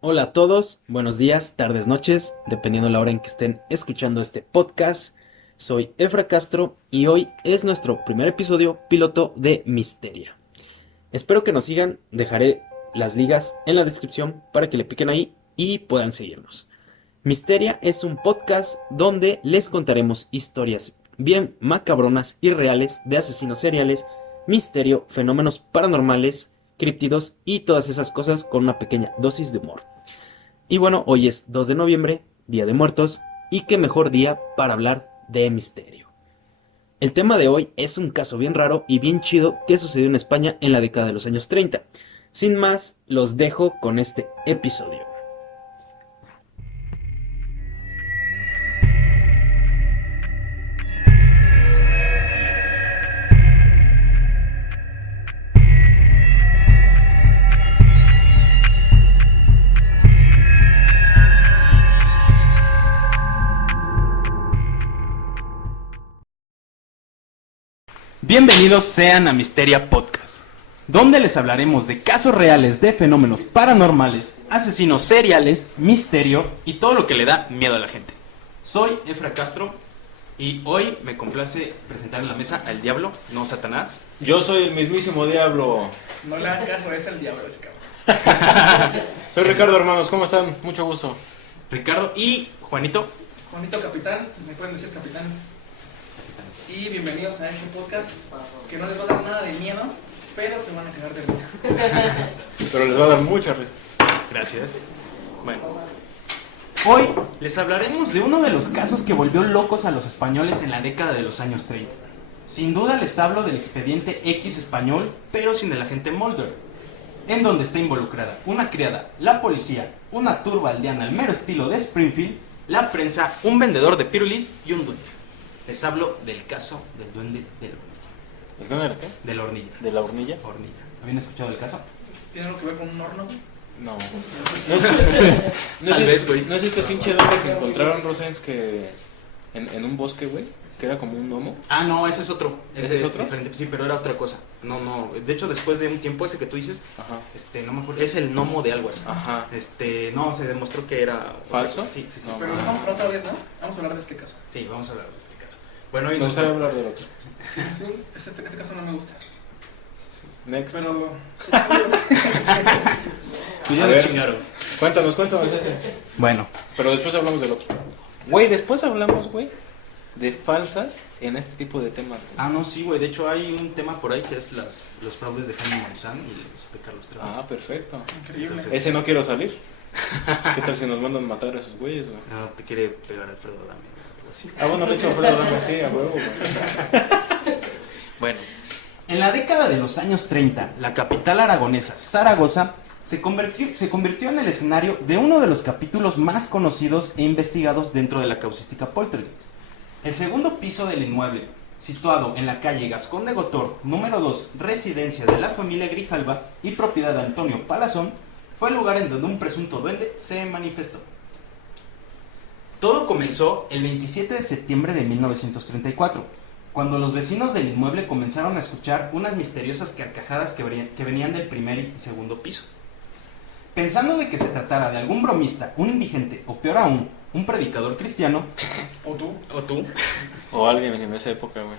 Hola a todos, buenos días, tardes, noches, dependiendo de la hora en que estén escuchando este podcast. Soy Efra Castro y hoy es nuestro primer episodio piloto de Misteria. Espero que nos sigan, dejaré las ligas en la descripción para que le piquen ahí y puedan seguirnos. Misteria es un podcast donde les contaremos historias bien macabronas y reales de asesinos seriales, misterio, fenómenos paranormales, críptidos y todas esas cosas con una pequeña dosis de humor. Y bueno, hoy es 2 de noviembre, Día de Muertos, y qué mejor día para hablar de misterio. El tema de hoy es un caso bien raro y bien chido que sucedió en España en la década de los años 30. Sin más, los dejo con este episodio. Bienvenidos sean a Misteria Podcast, donde les hablaremos de casos reales de fenómenos paranormales, asesinos seriales, misterio y todo lo que le da miedo a la gente. Soy Efra Castro y hoy me complace presentar en la mesa al diablo, no Satanás. Yo soy el mismísimo diablo. No le hagan caso, es el diablo ese cabrón. Soy Ricardo, hermanos, ¿cómo están? Mucho gusto. Ricardo y Juanito. Juanito Capitán, me pueden decir Capitán. Y bienvenidos a este podcast que no les va a dar nada de miedo, pero se van a quedar de risa. Pero les va a dar mucha risa. Gracias. Bueno, hoy les hablaremos de uno de los casos que volvió locos a los españoles en la década de los años 30. Sin duda les hablo del expediente X español, pero sin el agente Mulder, en donde está involucrada una criada, la policía, una turba aldeana al mero estilo de Springfield, la prensa, un vendedor de pirulis y un duende. Les hablo del caso del duende de la hornilla. ¿El dónde era qué? De la hornilla. ¿De la hornilla? Hornilla. ¿Habían escuchado el caso? ¿Tiene algo que ver con un horno? No. No Tal vez, güey. ¿No es este pinche duende que encontraron Rosens que en un bosque, güey? Que era como un gnomo. Ah, no, ese es otro. ¿Ese es otro? Diferente. Sí, pero era otra cosa. No. De hecho, después de un tiempo ese que tú dices, Ajá. no me acuerdo. Es el gnomo de algo así. Ajá. No, se demostró que era ¿Falso? Sí. No. Pero no, otra vez, ¿no? Vamos a hablar de este caso. Sí, vamos a hablar de este caso. Bueno, y No sabe hablar del otro. Sí, este caso no me gusta. Next. Pero... pues A ya ver. se chingaron. Cuéntanos ese. Bueno, Pero después hablamos del otro. Güey, después hablamos, güey, de falsas en este tipo de temas, güey. no, sí, güey. De hecho, hay un tema por ahí que es los fraudes de Jaime Maussan y los de Carlos Trejo. Ah, perfecto. Increíble. Entonces- Ese no quiero salir. ¿Qué tal si nos mandan matar a esos güeyes, güey? No, te quiere pegar Alfredo Adame. Algo así. Ah, bueno, le he hecho Alfredo Adame así, a huevo, güey. Bueno, en la década de los años 30, la capital aragonesa, Zaragoza, se convirtió en el escenario de uno de los capítulos más conocidos e investigados dentro de la causística poltergeist. El segundo piso del inmueble, situado en la calle Gascón de Gotor, número 2, residencia de la familia Grijalva y propiedad de Antonio Palazón, fue el lugar en donde un presunto duende se manifestó. Todo comenzó el 27 de septiembre de 1934, cuando los vecinos del inmueble comenzaron a escuchar unas misteriosas carcajadas que venían del primer y segundo piso. Pensando de que se tratara de algún bromista, un indigente o peor aún, un predicador cristiano, ¿O tú? o tú, O alguien en esa época, güey,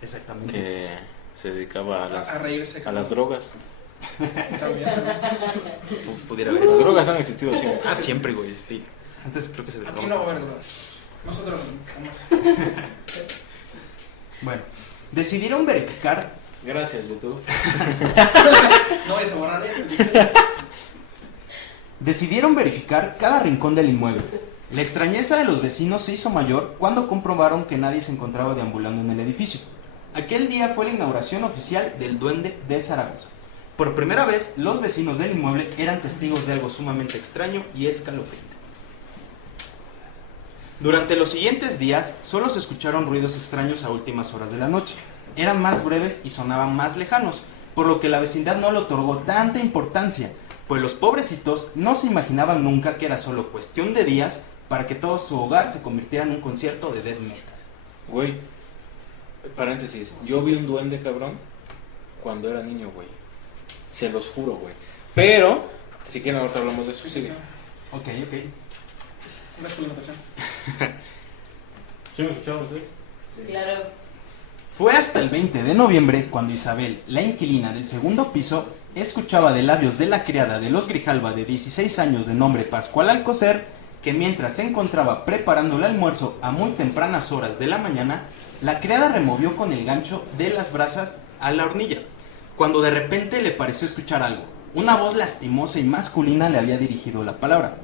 exactamente, que se dedicaba A reírse. a las drogas. También. pudiera Las haber. drogas han existido siempre. Ah, siempre, güey, sí. Antes creo que se Aquí dedicaba no va a más. haber drogas. Nosotros jamás. Bueno, decidieron verificar. Gracias, YouTube. No vayas a borrar eso. Decidieron verificar cada rincón del inmueble. La extrañeza de los vecinos se hizo mayor cuando comprobaron que nadie se encontraba deambulando en el edificio. Aquel día fue la inauguración oficial del Duende de Zaragoza. Por primera vez, los vecinos del inmueble eran testigos de algo sumamente extraño y escalofriante. Durante los siguientes días, solo se escucharon ruidos extraños a últimas horas de la noche. Eran más breves y sonaban más lejanos, por lo que la vecindad no le otorgó tanta importancia, pues los pobrecitos no se imaginaban nunca que era solo cuestión de días para que todo su hogar se convirtiera en un concierto de death metal. Güey, paréntesis, yo vi un duende, cabrón, cuando era niño, güey. Se los juro, güey. Pero, si quieren ahorita hablamos de eso. Sí. Ok. Una escuela de natación. ¿Sí me escucharon ustedes? Claro. Fue hasta el 20 de noviembre cuando Isabel, la inquilina del segundo piso, escuchaba de labios de la criada de los Grijalva de 16 años de nombre Pascual Alcocer que mientras se encontraba preparando el almuerzo a muy tempranas horas de la mañana, la criada removió con el gancho de las brasas a la hornilla, cuando de repente le pareció escuchar algo. Una voz lastimosa y masculina le había dirigido la palabra.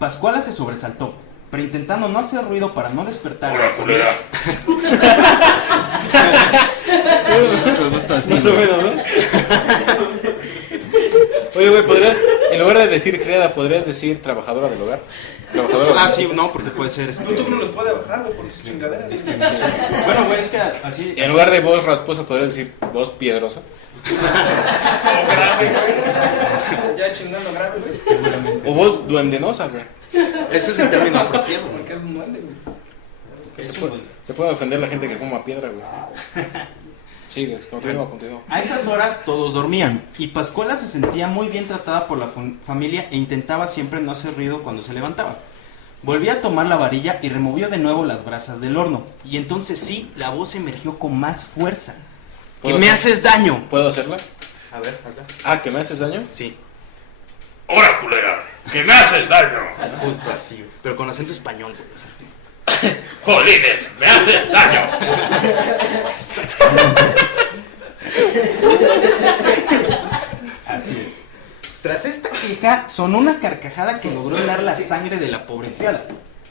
Pascuala se sobresaltó, pero intentando no hacer ruido para no despertar a la familia. Me gusta así. Más o menos, ¿no? Oye, güey, podrías, en lugar de decir criada, podrías decir trabajadora del hogar. Ah, sí, no, porque puede ser YouTube no los puede bajar, güey, por sus chingaderas. Bueno, güey, es que así. En lugar de voz rasposa, podrías decir voz piedrosa. O grave, güey. Ya chingando grave, güey. Seguramente. O voz duendenosa, güey. Ese es el término apropiado. Porque es un duende, güey. Se puede ofender la gente que fuma piedra, güey. Sigue, continúa. A esas horas todos dormían y Pascuala se sentía muy bien tratada por la familia e intentaba siempre no hacer ruido cuando se levantaba. Volvía a tomar la varilla y removió de nuevo las brasas del horno. Y entonces sí, la voz emergió con más fuerza. ¡Que me haces daño! ¿Puedo hacerla? A ver, acá. Ah, ¿que me haces daño? Sí, ¡Hora, culera! ¡Que me haces daño! justo así, pero con acento español, güey. O sea. ¡Jolines! ¡Me haces daño! Así es. Tras esta queja, sonó una carcajada que logró helar la sangre de la pobre criada.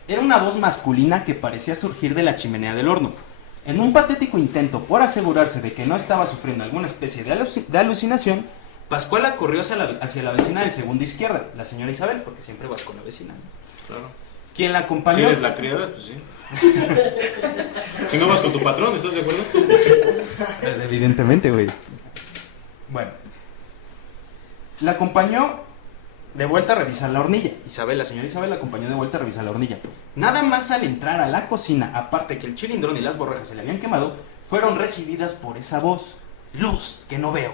Era una voz masculina que parecía surgir de la chimenea del horno. En un patético intento por asegurarse de que no estaba sufriendo alguna especie de alucinación, Pascuala corrió hacia la vecina del segundo izquierda, la señora Isabel, porque siempre vas con la vecina, ¿no? Claro. Quien la Si acompañó. eres la criada, pues sí. Si no vas con tu patrón, ¿estás de acuerdo? Evidentemente, güey. Bueno. La acompañó de vuelta a revisar la hornilla. La señora Isabel la acompañó de vuelta a revisar la hornilla. Nada más al entrar a la cocina, aparte que el chilindrón y las borrajas se le habían quemado, fueron recibidas por esa voz. Luz que no veo.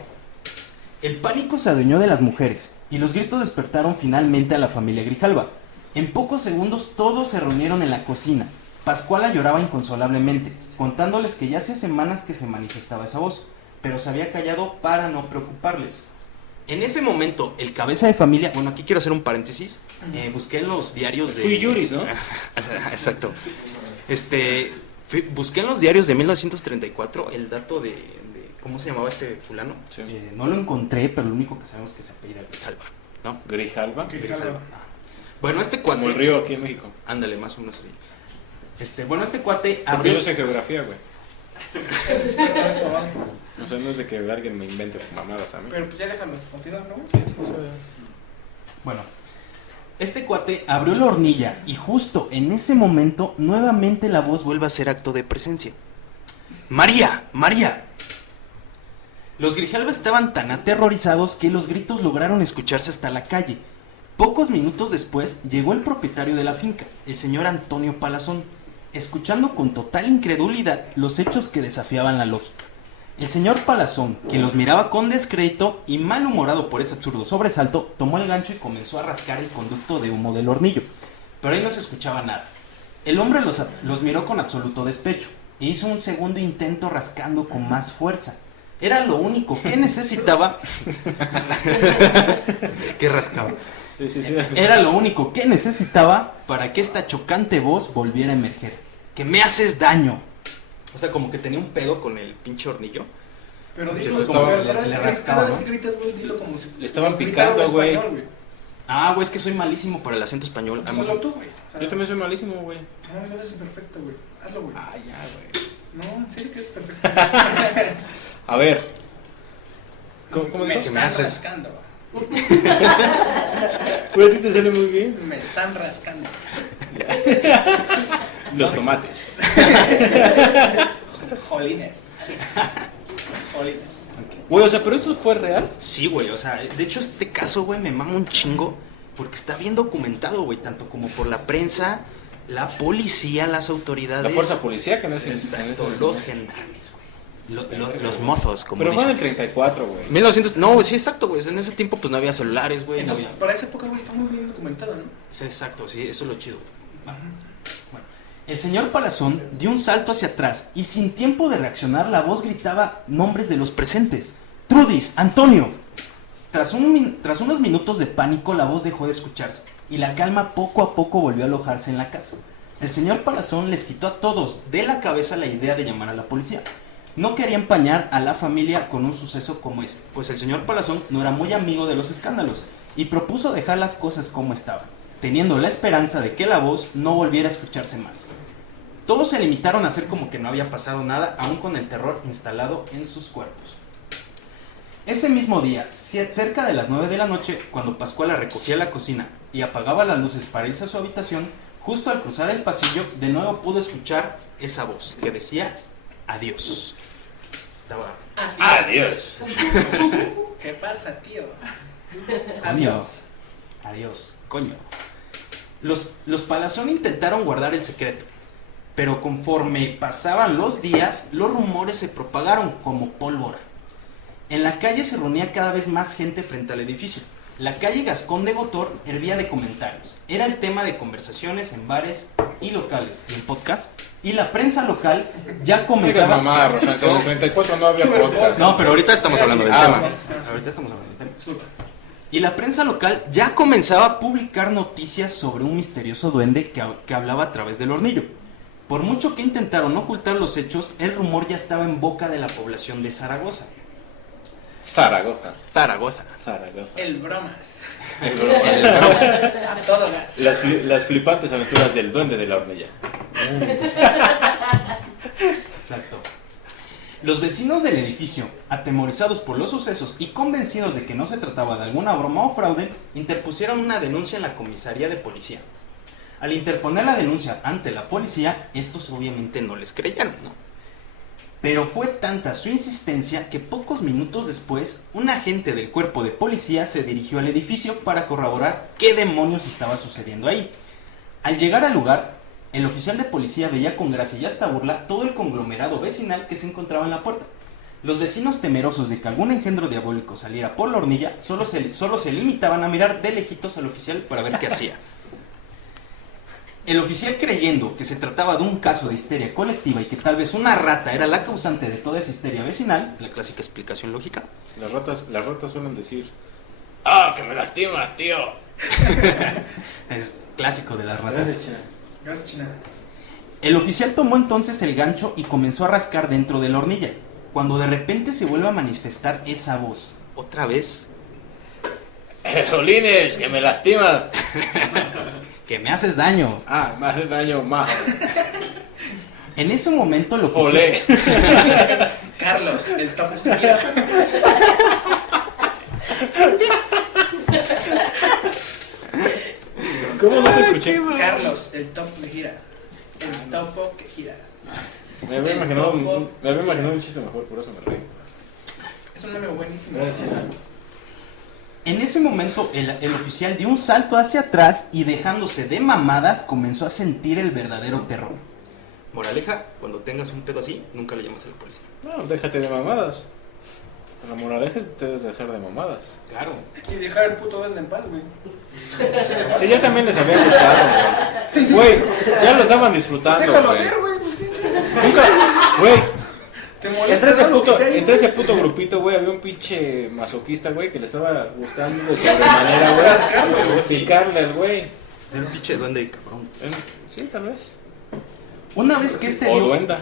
El pánico se adueñó de las mujeres y los gritos despertaron finalmente a la familia Grijalva. En pocos segundos todos se reunieron en la cocina. Pascuala lloraba inconsolablemente, contándoles que ya hacía semanas que se manifestaba esa voz, pero se había callado para no preocuparles. En ese momento, el cabeza de familia... Bueno, aquí quiero hacer un paréntesis. Busqué en los diarios de... Fui Yuris, ¿no? Exacto. Busqué en los diarios de 1934 el dato de ¿cómo se llamaba este fulano? Sí. No lo encontré, pero lo único que sabemos es que se apellida Grijalva, ¿no? Grijalva. Grijalva. Bueno, este cuate... Como el río aquí en México. Ándale, más o menos así. Bueno, este cuate Porque abrió... yo sé geografía, güey. Respeta eso, mamá. O sea, no es de que alguien me invente mamadas a mí. Pero pues ya déjalo, continúa, ¿no? Sí, sí. Bueno, este cuate abrió la hornilla y justo en ese momento nuevamente la voz vuelve a hacer acto de presencia. ¡María! ¡María! Los Grijalva estaban tan aterrorizados que los gritos lograron escucharse hasta la calle. Pocos minutos después llegó el propietario de la finca, el señor Antonio Palazón, escuchando con total incredulidad los hechos que desafiaban la lógica. El señor Palazón, quien los miraba con descrédito y malhumorado por ese absurdo sobresalto, tomó el gancho y comenzó a rascar el conducto de humo del hornillo. Pero ahí no se escuchaba nada. El hombre los miró con absoluto despecho e hizo un segundo intento rascando con más fuerza. Era lo único que necesitaba. ¿Qué rascaba? Sí. Era lo único que necesitaba para que esta chocante voz volviera a emerger. ¡Que me haces daño! O sea, como que tenía un pedo con el pinche hornillo. Pero Sí, dilo se como estaba- cada vez le que- rascaba, cada vez ¿no? que gritas, güey, dilo como si... Le estaban gritaran picando, güey. español, Ah, güey, es que soy malísimo para el acento español. Pues hazlo tú, güey. O sea, Yo también soy malísimo, güey. No, lo ves perfecto, güey. Hazlo, güey. Ah, ya, güey. No, en serio que es perfecto. A ver. ¿Cómo Me dijo? están haces? rascando. Güey, a ti te sale muy bien. Me están rascando. Los tomates. Jolines. Jolines. Güey, o sea, pero esto fue real. Sí, güey, o sea, de hecho este caso, güey, me mama un chingo porque está bien documentado, güey, tanto como por la prensa, la policía, las autoridades. La fuerza policíaca en ese... Exacto, en ese- los gendarmes, güey. los mozos, como Pero fue en el dicen. 34, güey. 1900, no, sí, exacto, güey. En ese tiempo pues no había celulares, güey. No Entonces, había... para esa época, güey, está muy bien documentado, ¿no? Sí, exacto, sí, eso es lo chido. Ajá. Bueno, el señor Palazón dio un salto hacia atrás y sin tiempo de reaccionar la voz gritaba nombres de los presentes. Trudis, Antonio. Tras unos minutos de pánico la voz dejó de escucharse y la calma poco a poco volvió a alojarse en la casa. El señor Palazón les quitó a todos de la cabeza la idea de llamar a la policía. No quería empañar a la familia con un suceso como ese, pues el señor Palazón no era muy amigo de los escándalos y propuso dejar las cosas como estaban, teniendo la esperanza de que la voz no volviera a escucharse más. Todos se limitaron a hacer como que no había pasado nada, aún con el terror instalado en sus cuerpos. Ese mismo día, cerca de las 9 de la noche, cuando Pascuala recogía la cocina y apagaba las luces para irse a su habitación, justo al cruzar el pasillo, de nuevo pudo escuchar esa voz que decía adiós. Estaba... Adiós. ¿Qué pasa, tío? Coño. Adiós, coño. Los Palazón intentaron guardar el secreto, pero conforme pasaban los días, los rumores se propagaron como pólvora. En la calle se reunía cada vez más gente frente al edificio. La calle Gascón de Gotor hervía de comentarios. Era el tema de conversaciones en bares y locales y en podcast. Y la prensa local ya comenzaba... Mamá, Rosán, en el 34 no había podcast. No, pero ahorita estamos hablando del Ah, tema. bueno. Ahorita estamos hablando del tema. Y la prensa local ya comenzaba a publicar noticias sobre un misterioso duende que hablaba a través del hornillo. Por mucho que intentaron ocultar los hechos, el rumor ya estaba en boca de la población de Zaragoza. Zaragoza. Zaragoza. El bromas. El bromas. A todo gas. Las flipantes aventuras del duende de la hornilla. Exacto. Los vecinos del edificio, atemorizados por los sucesos y convencidos de que no se trataba de alguna broma o fraude, interpusieron una denuncia en la comisaría de policía. Al interponer la denuncia ante la policía, estos obviamente no les creyeron, ¿no? Pero fue tanta su insistencia que pocos minutos después, un agente del cuerpo de policía se dirigió al edificio para corroborar qué demonios estaba sucediendo ahí. Al llegar al lugar, el oficial de policía veía con gracia y hasta burla todo el conglomerado vecinal que se encontraba en la puerta. Los vecinos, temerosos de que algún engendro diabólico saliera por la hornilla, solo se limitaban a mirar de lejitos al oficial para ver qué hacía. El oficial, creyendo que se trataba de un caso de histeria colectiva y que tal vez una rata era la causante de toda esa histeria vecinal, la clásica explicación lógica, Las ratas suelen decir... Ah, que me lastimas, tío. es clásico de las ratas. Gracias, China. El oficial tomó entonces el gancho y comenzó a rascar dentro de la hornilla, cuando de repente se vuelve a manifestar esa voz. Otra vez. Jolines, que me lastimas. ¡Que me haces daño! Ah, me hace daño, más. En ese momento el oficial... Olé. Carlos, el top. Mira. ¿Cómo no te escuché? Carlos, el top que gira. El topo que gira. Me había imaginado un chiste mejor, por eso me reí. Es un meme buenísimo. Gracias. En ese momento el oficial dio un salto hacia atrás y, dejándose de mamadas, comenzó a sentir el verdadero terror. Moraleja, cuando tengas un pedo así, nunca le llamas a la policía. No, déjate de mamadas. La moraleja es que te debes dejar de mamadas. Claro. Y dejar el puto duende en paz, güey. Sí, ya también les había gustado, güey. Güey, ya lo estaban disfrutando, Déjalo güey. ser, güey. Pues, ¿qué? Nunca, güey. ¿Te molesta Entre algo que esté ahí? ese puto grupito, güey, había un pinche masoquista, güey, que le estaba gustando de sobremanera, güey. Rascarle, güey. Picarle al güey. Ser un pinche duende, cabrón. Sí, tal vez. Una vez que este O dio... duenda.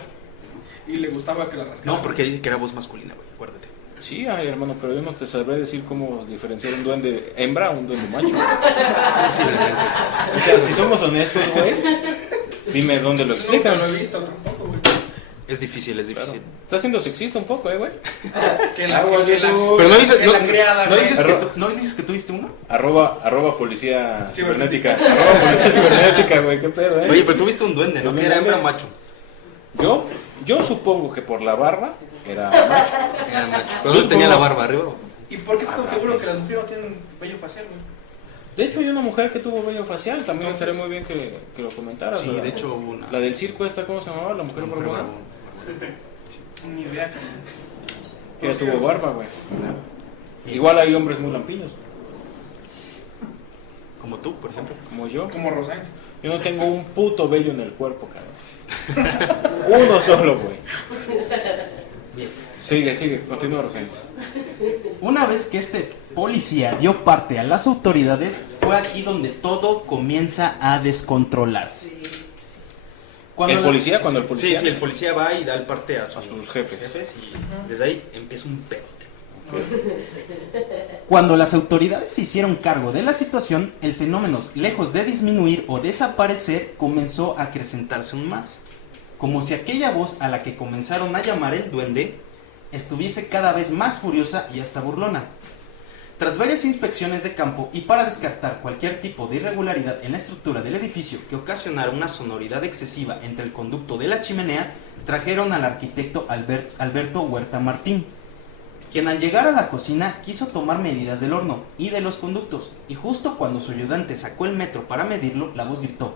Y le gustaba que la rascara. No, porque dice que era voz masculina, güey. Acuérdate. Sí, ay, hermano, pero yo no te sabré decir cómo diferenciar un duende hembra a un duende macho. O sea, si somos honestos, güey, dime dónde lo Nunca explican. lo he visto tampoco, güey. Es difícil, es difícil. Claro. Está siendo sexista un poco, güey. Que la, Aguas, que la, YouTube. Pero no dices, que la criada, no güey. dices que tú, ¿no dices que tuviste uno? Arroba policía cibernética. Arroba policía cibernética, güey, qué pedo, Oye, pero tuviste un duende, ¿no? Un Que era duende. hembra o macho. Yo supongo que por la barba era macho. Era macho. Yo Pero no tenía supongo- la barba arriba. ¿Y por qué estás tan seguro que las mujeres no tienen vello facial, güey? De hecho, hay una mujer que tuvo vello facial. También estaría muy bien que lo comentaras. Sí, ¿verdad? de hecho hubo una. La del circo esta, ¿cómo se llamaba? La mujer Mujer barbona. barbona. Ni idea, cabrón. Que ya tuvo barba, güey. Igual hay hombres muy lampiños, Como tú, por ejemplo. como yo. Como Rosángel. Yo no tengo un puto vello en el cuerpo, cabrón. Uno solo, güey. Bien. Sigue, continúa, Rosens. Una vez que este policía dio parte a las autoridades, fue aquí donde todo comienza a descontrolarse. Cuando el policía. Sí, el policía va y da el parte a sus jefes. Y desde ahí empieza un pedote. Cuando las autoridades se hicieron cargo de la situación, el fenómeno, lejos de disminuir o desaparecer, comenzó a acrecentarse aún más. Como si aquella voz a la que comenzaron a llamar el duende estuviese cada vez más furiosa y hasta burlona. Tras varias inspecciones de campo y para descartar cualquier tipo de irregularidad en la estructura del edificio que ocasionara una sonoridad excesiva entre el conducto de la chimenea, trajeron al arquitecto Alberto Huerta Martín, quien al llegar a la cocina quiso tomar medidas del horno y de los conductos, y justo cuando su ayudante sacó el metro para medirlo, la voz gritó: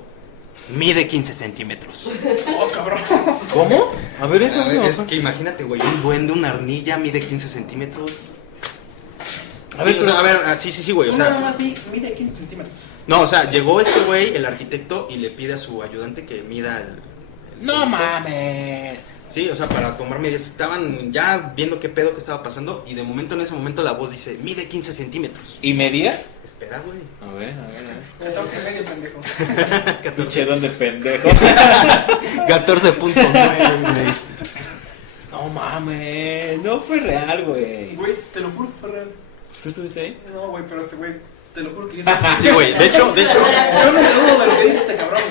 "Mide 15 centímetros". Oh, cabrón. ¿Cómo? A ver, eso Es que imagínate, güey, un duende, una arnilla mide 15 centímetros. A ver, Sí, güey, o Tú nada sea... más mide 15 centímetros. No, o sea, llegó este güey, el arquitecto, y le pide a su ayudante que mida el ¡No conducto. mames! Sí, o sea, para tomar medidas. Estaban ya viendo qué pedo que estaba pasando, y de momento, en ese momento, la voz dice: "Mide 15 centímetros". ¿Y medía? Espera, güey. A ver. 14 y medio, pendejo. Pinche don de pendejo. 14.9, güey. No mames, no fue real, güey. Güey, te lo juro que fue real. ¿Tú estuviste ahí? No, güey, pero este güey, te lo juro que yo Sí, güey. De hecho, Yo no te dudo de lo que dice este cabrón,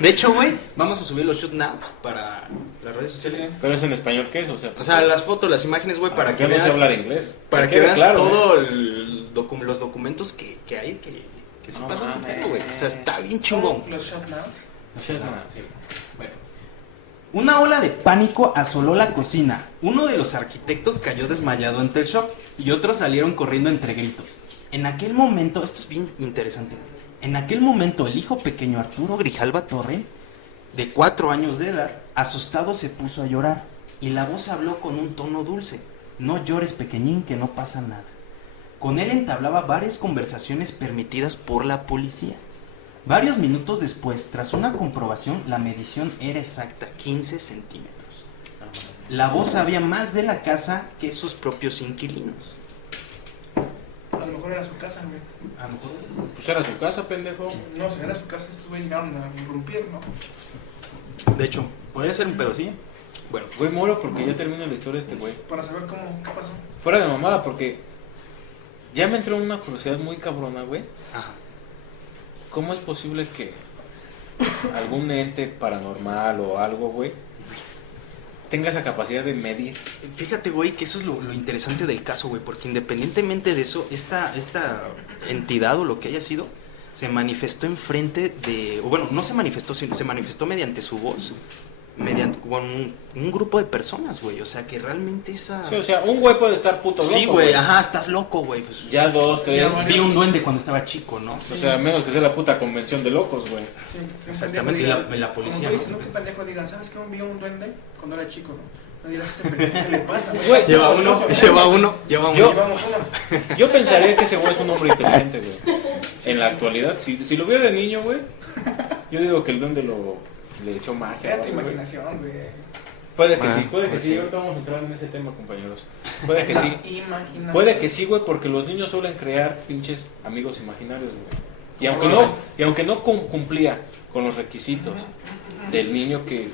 güey. güey, vamos a subir los shoot notes para las redes sociales. Sí. Pero es en español, ¿qué es? O sea, las fotos, las imágenes, güey, para que yo no sé veas, hablar inglés. para que quede veas claro, todo ¿eh? los documentos que hay, que se No pasó este mames. pedo, güey. O sea, está bien chingón. Los shutdowns. Bueno. Una ola de pánico asoló la cocina. Uno de los arquitectos cayó desmayado ante el shock y otros salieron corriendo entre gritos. En aquel momento, esto es bien interesante. En aquel momento, el hijo pequeño Arturo Grijalva Torre, de 4 años de edad, asustado se puso a llorar y la voz habló con un tono dulce: "No llores, pequeñín, que no pasa nada". Con él entablaba varias conversaciones permitidas por la policía. Varios minutos después, tras una comprobación, la medición era exacta: 15 centímetros. La voz sabía más de la casa que sus propios inquilinos. A lo mejor era su casa, güey. A lo mejor... Pues era su casa, pendejo. No, si era su casa, estos güeyes llegaron a irrumpir, ¿no? De hecho, podría ser un pedo, ¿sí? Bueno, Güey, moro porque ya termina la historia de este güey. Para saber qué pasó. Fuera de mamada, porque ya me entró una curiosidad muy cabrona, güey. ajá. ¿Cómo es posible que algún ente paranormal o algo, güey, tenga esa capacidad de medir? Fíjate, güey, que eso es lo interesante del caso, güey, porque independientemente de eso, esta entidad o lo que haya sido, se manifestó enfrente de... O bueno, no se manifestó, sino se manifestó mediante su voz, mediante con un grupo de personas, güey. O sea, que realmente esa... Sí, o sea, un güey puede estar puto loco. Sí, güey, ajá, estás loco, güey. Pues, Ya 2, 3. Ya, vi un duende cuando estaba chico, ¿no? O sea, menos que sea la puta convención de locos, güey. Sí, que un Exactamente, pendejo y la policía, Como tú dices, ¿no? ¿no? Que pendejo digan, ¿sabes qué? Vi un duende cuando era chico, ¿no? No dirás, este pendejo, ¿qué le pasa? Güey, Lleva Loco, uno, loco, lleva ¿no? uno. Yo- Llevamos uno. Yo pensaría que ese güey es un hombre inteligente, güey. En la actualidad, si lo vio de niño, güey, yo digo que el duende le echó magia. Era tu güey. imaginación, güey. Puede que Ah, sí, puede que pues sí. sí. Ahorita vamos a entrar en ese tema, compañeros. Puede que sí. Imaginación. Puede que sí, güey, porque los niños suelen crear pinches amigos imaginarios, güey. Y aunque no cumplía con los requisitos del niño que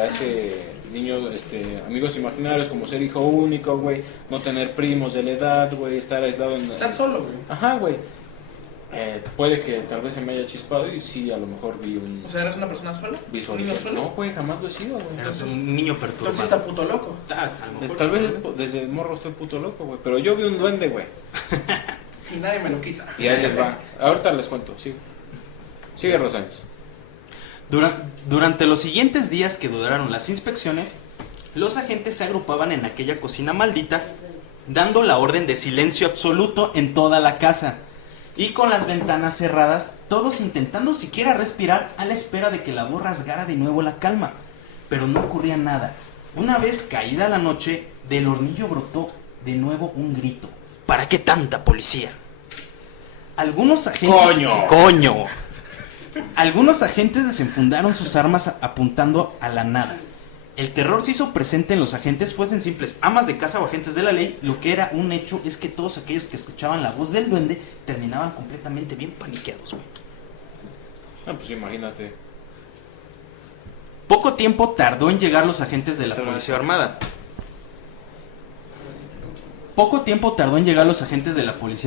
hace niños, amigos imaginarios, como ser hijo único, güey, no tener primos de la edad, güey, estar aislado en... Estar solo, güey. Ajá, güey. Puede que tal vez se me haya chispado y sí, a lo mejor vi un... O sea, ¿eres una persona sola? ¿Un niño visualización. solo? No, güey, jamás lo he sido, güey. Es un niño Entonces perturbado. está puto loco. A lo mejor. Tal vez desde morro estoy puto loco, güey, pero yo vi un duende, güey. Y nadie me lo quita. Y ahí les va. Ahorita les cuento, sigue. Sigue, Rosángel. Durante los siguientes días que duraron las inspecciones, los agentes se agrupaban en aquella cocina maldita, dando la orden de silencio absoluto en toda la casa, y con las ventanas cerradas, todos intentando siquiera respirar a la espera de que la voz rasgara de nuevo la calma. Pero no ocurría nada. Una vez caída la noche, del hornillo brotó de nuevo un grito. ¿Para qué tanta policía? Algunos agentes... ¡Coño! Algunos agentes desenfundaron sus armas apuntando a la nada. El terror se hizo presente en los agentes, fuesen simples amas de casa o agentes de la ley. Lo que era un hecho es que todos aquellos que escuchaban la voz del duende terminaban completamente bien paniqueados, güey. Ah, pues imagínate. Poco tiempo tardó en llegar los agentes de la Policía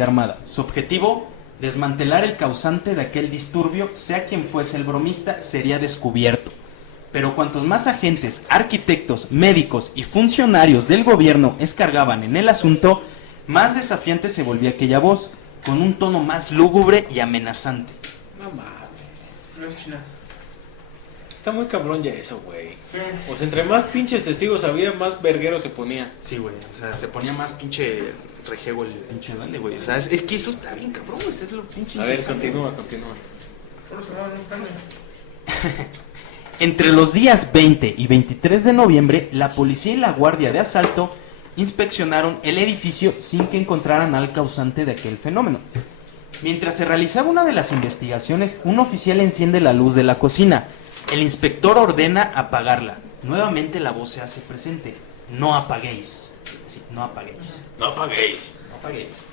Armada. Su objetivo, desmantelar el causante de aquel disturbio, sea quien fuese el bromista, sería descubierto. Pero cuantos más agentes, arquitectos, médicos y funcionarios del gobierno escargaban en el asunto, más desafiante se volvía aquella voz, con un tono más lúgubre y amenazante. No mames. No es china. Está muy cabrón ya eso, güey. Sí. O sea, entre más pinches testigos había, más verguero se ponía. Sí, güey, o sea, se ponía más pinche rejego el pinche duende, güey. O sea, es que eso está bien cabrón, güey, es lo pinche... A ver, continúa. Solo se mueven un cambio. Entre los días 20 y 23 de noviembre, la policía y la guardia de asalto inspeccionaron el edificio sin que encontraran al causante de aquel fenómeno. Mientras se realizaba una de las investigaciones, un oficial enciende la luz de la cocina. El inspector ordena apagarla. Nuevamente la voz se hace presente. No apaguéis. Sí, no apaguéis. No apaguéis. No apaguéis.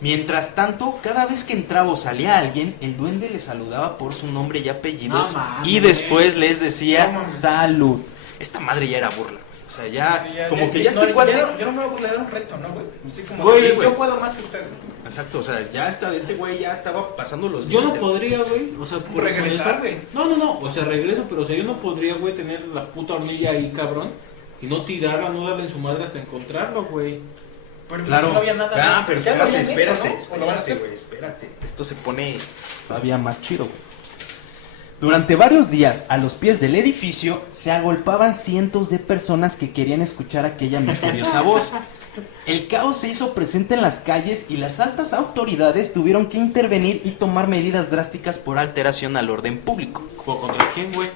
Mientras tanto, cada vez que entraba o salía alguien, el duende les saludaba por su nombre y apellidos, No mames. y después les decía No mames. salud. Esta madre ya era burla. O sea, ya, Sí, como que ya no, este cuate... yo no me voy a burlar, era un reto, ¿no, güey? Así como, Güey, sí, güey. yo puedo más que ustedes. Exacto, o sea, ya está, este güey ya estaba pasando los... Yo no podría, güey. O sea, por Regresar, güey. No. O sea, regreso, pero o sea, yo no podría, güey, tener la puta hornilla ahí, cabrón. Y no tirarla, no darle en su madre hasta encontrarlo, güey. Pero Claro. no había nada. Ah, pero Ya lo espérate, habían hecho, espérate, ¿no? ¿O lo van a hacer? güey, espérate. Esto se pone todavía más chido, güey. Durante varios días, a los pies del edificio, se agolpaban cientos de personas que querían escuchar aquella misteriosa voz. El caos se hizo presente en las calles y las altas autoridades tuvieron que intervenir y tomar medidas drásticas por alteración al orden público. ¿Contra quién, güey?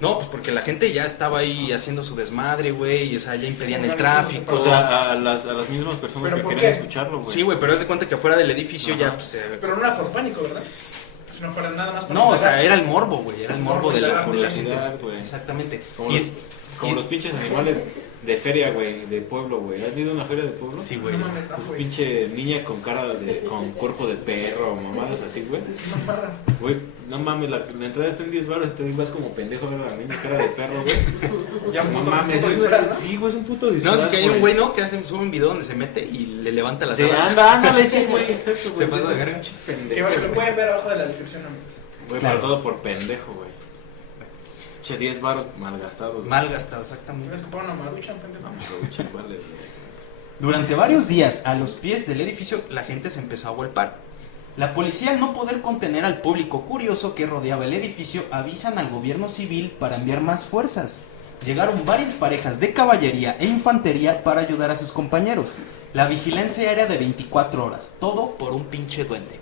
No, pues porque la gente ya estaba ahí haciendo su desmadre, güey, o sea, ya impedían el tráfico. O sea, a las mismas personas ¿Pero que por querían qué? escucharlo, güey. Sí, güey, pero haz de cuenta que afuera del edificio Ajá. ya, pues... Pero no era por pánico, ¿verdad? Sino para nada más para No, o sea, empezar. era el morbo, güey, era el morbo de la gente. Curiosidad, güey. Exactamente. Como, Y- los, como y- los pinches animales de feria, güey, de pueblo, güey. ¿Has ido a una feria de pueblo? Sí, güey. No mames, no, Es güey. pinche niña con cara de... con cuerpo de perro, mamadas así, güey. No barras. Güey, no mames, la entrada está en 10 baros, te vas como pendejo a ver a la niña cara de perro, güey. Ya, No puto, mames, puto es- disfraz, ¿no? sí, güey, es un puto No, disfraz, sí que hay un güey, ¿no? Que sube un video donde se mete y le levanta la Sí, sábana. ándale, sí, güey, exacto, güey. Se pasa de Ese verga. pinche Que pendejo, lo güey. pueden ver abajo de la descripción, amigos. Güey, Claro. para todo por pendejo, güey. Che, 10 baros malgastados, güey. Mal gastado, ¿Me exactamente. vas a comprar una marucha, pendejo? Vamos a luchar, vale, güey. Durante varios días, a los pies del edificio, la gente se empezó a agolpar. La policía, al no poder contener al público curioso que rodeaba el edificio, avisan al gobierno civil para enviar más fuerzas. Llegaron varias parejas de caballería e infantería para ayudar a sus compañeros. La vigilancia era de 24 horas, todo por un pinche duende.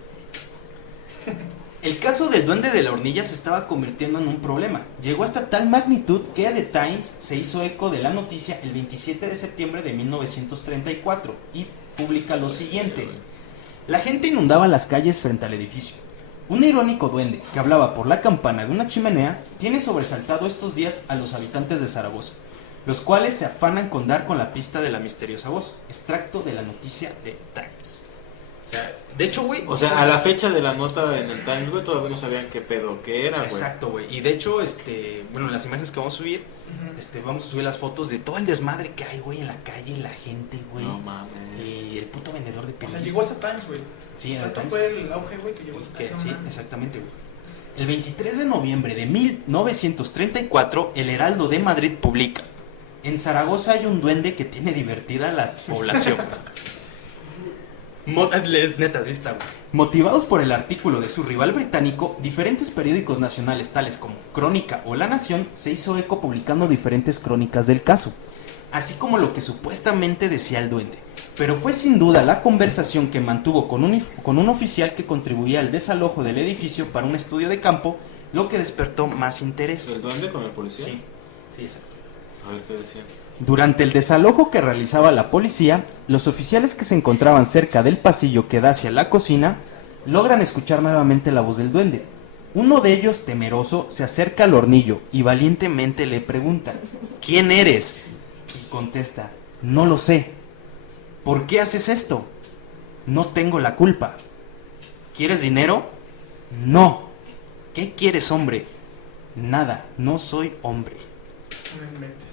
El caso del duende de la hornilla se estaba convirtiendo en un problema. Llegó hasta tal magnitud que The Times se hizo eco de la noticia el 27 de septiembre de 1934 y publica lo siguiente. La gente inundaba las calles frente al edificio. Un irónico duende que hablaba por la campana de una chimenea tiene sobresaltado estos días a los habitantes de Zaragoza, los cuales se afanan con dar con la pista de la misteriosa voz. Extracto de la noticia de Times. O sea, de hecho, güey... O sea, a la fecha de la nota en el Times, güey, todavía no sabían qué pedo, qué era, güey. Exacto, güey. Y de hecho, bueno, las imágenes que vamos a subir, vamos a subir las fotos de todo el desmadre que hay, güey, en la calle, la gente, güey. No mames. Y el puto vendedor de O pizzas. sea, llegó hasta Times, güey. Sí, Tanto entonces... fue el auge, güey, que llegó hasta Que, Times. sí, no mames. exactamente, güey. El 23 de noviembre de 1934, el Heraldo de Madrid publica: en Zaragoza hay un duende que tiene divertida la población. Neta, sí está, güey. Motivados por el artículo de su rival británico, diferentes periódicos nacionales tales como Crónica o La Nación se hizo eco publicando diferentes crónicas del caso, así como lo que supuestamente decía el duende. Pero fue sin duda la conversación que mantuvo con un oficial que contribuía al desalojo del edificio para un estudio de campo lo que despertó más interés. ¿El duende con el policía? Sí, sí, exacto. A ver qué decía. Durante el desalojo que realizaba la policía, los oficiales que se encontraban cerca del pasillo que da hacia la cocina logran escuchar nuevamente la voz del duende. Uno de ellos, temeroso, se acerca al hornillo y valientemente le pregunta: ¿quién eres? Y contesta: no lo sé. ¿Por qué haces esto? No tengo la culpa. ¿Quieres dinero? No. ¿Qué quieres, hombre? Nada, no soy hombre. No inventes.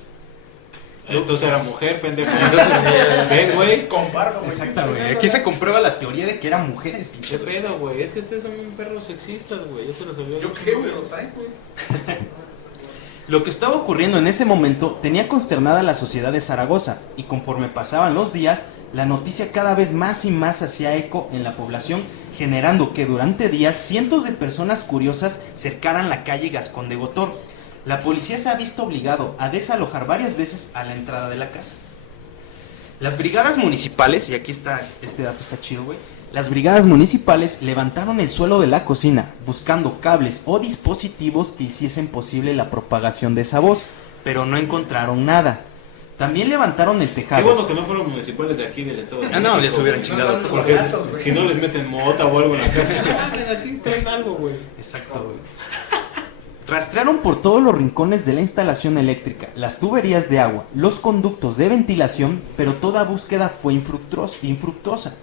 Entonces era mujer, pendejo. Entonces, ven, güey. Con barba, güey. Exacto, güey. Aquí se comprueba la teoría de que era mujer el pinche. ¿Qué pedo, güey? Es que ustedes son perros sexistas, güey. Yo se los había ¿Yo dicho, qué, güey? ¿Lo sabes, güey? Lo que estaba ocurriendo en ese momento tenía consternada a la sociedad de Zaragoza, y conforme pasaban los días, la noticia cada vez más y más hacía eco en la población, generando que durante días cientos de personas curiosas cercaran la calle Gascón de Gotor. La policía se ha visto obligado a desalojar varias veces a la entrada de la casa. Las brigadas municipales, y aquí está, este dato está chido, güey. Las brigadas municipales levantaron el suelo de la cocina, buscando cables o dispositivos que hiciesen posible la propagación de esa voz, pero no encontraron nada. También levantaron el tejado. Qué bueno que no fueron municipales de aquí del estado de México. no, les hubieran güey. chingado todo. Porque Golazos, si no les meten mota o algo en la casa. Aquí traen algo, güey. Exacto, güey. Rastrearon por todos los rincones de la instalación eléctrica, las tuberías de agua, los conductos de ventilación, pero toda búsqueda fue infructuosa.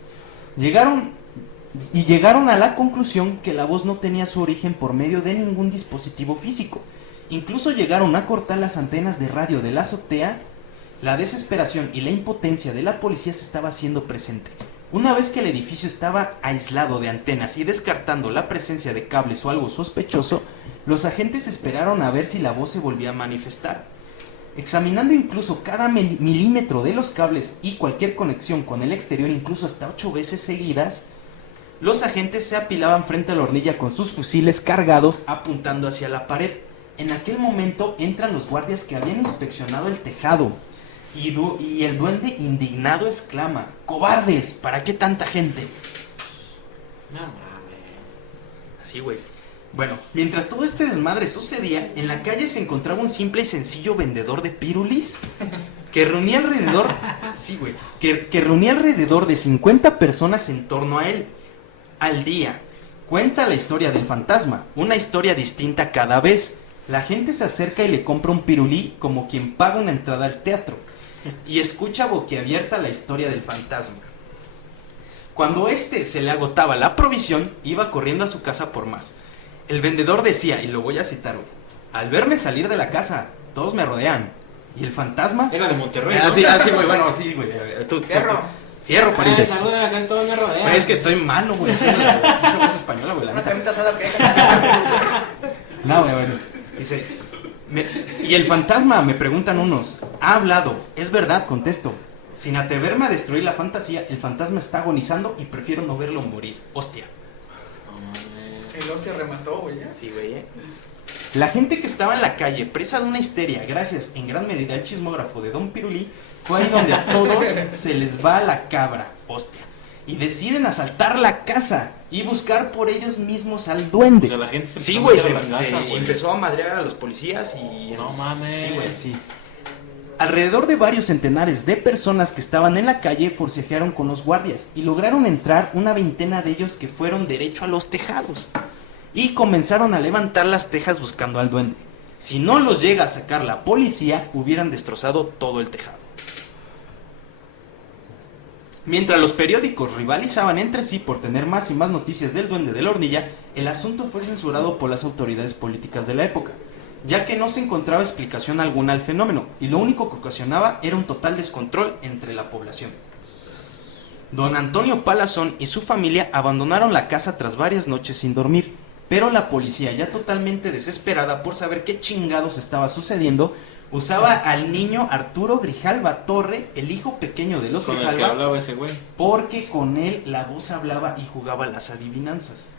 Llegaron a la conclusión que la voz no tenía su origen por medio de ningún dispositivo físico. Incluso llegaron a cortar las antenas de radio de la azotea. La desesperación y la impotencia de la policía se estaba haciendo presente. Una vez que el edificio estaba aislado de antenas y descartando la presencia de cables o algo sospechoso, los agentes esperaron a ver si la voz se volvía a manifestar. Examinando incluso cada milímetro de los cables y cualquier conexión con el exterior, incluso hasta 8 veces seguidas, los agentes se apilaban frente a la hornilla con sus fusiles cargados apuntando hacia la pared. En aquel momento entran los guardias que habían inspeccionado el tejado. Y el duende indignado exclama: ¡cobardes! ¿Para qué tanta gente? No mames. Así, güey. Bueno, mientras todo este desmadre sucedía, en la calle se encontraba un simple y sencillo vendedor de pirulis que reunía alrededor... Sí, güey. Que reunía alrededor de 50 personas en torno a él al día. Cuenta la historia del fantasma, una historia distinta cada vez. La gente se acerca y le compra un pirulí como quien paga una entrada al teatro, y escucha boquiabierta la historia del fantasma. Cuando se le agotaba la provisión, iba corriendo a su casa por más. El vendedor decía, y lo voy a citar, güey: al verme salir de la casa, todos me rodean. Y el fantasma... Era de Monterrey, ¿no? Así, güey, bueno, sí, güey. Fierro. Fierro, pariente. Saluden a la todos me rodean. Güey, es que soy malo, güey. Soy voz española, güey, la Una neta. carnita asada, ¿qué? No, güey, bueno. Dice... y el fantasma, me preguntan unos: ¿ha hablado? Es verdad, contesto. Sin atreverme a destruir la fantasía, el fantasma está agonizando y prefiero no verlo morir. Hostia. No mames. El hostia remató, güey. Sí, güey, La gente que estaba en la calle, presa de una histeria, gracias en gran medida al chismógrafo de Don Pirulí, fue ahí donde a todos se les va la cabra, hostia, y deciden asaltar la casa y buscar por ellos mismos al duende. O sea, la gente se Sí, empezó a güey, meter a se la casa, güey. empezó a madrear a los policías y... No mames. Sí, güey, sí. Alrededor de varios centenares de personas que estaban en la calle forcejearon con los guardias y lograron entrar una veintena de ellos, que fueron derecho a los tejados y comenzaron a levantar las tejas buscando al duende. Si no los llega a sacar la policía, hubieran destrozado todo el tejado. Mientras los periódicos rivalizaban entre sí por tener más y más noticias del duende de la hornilla, el asunto fue censurado por las autoridades políticas de la época, ya que no se encontraba explicación alguna al fenómeno, y lo único que ocasionaba era un total descontrol entre la población. Don Antonio Palazón y su familia abandonaron la casa tras varias noches sin dormir, pero la policía, ya totalmente desesperada por saber qué chingados estaba sucediendo, usaba al niño Arturo Grijalva Torre, el hijo pequeño de los Con el que Grijalva, hablaba ese güey. porque con él la voz hablaba y jugaba las adivinanzas.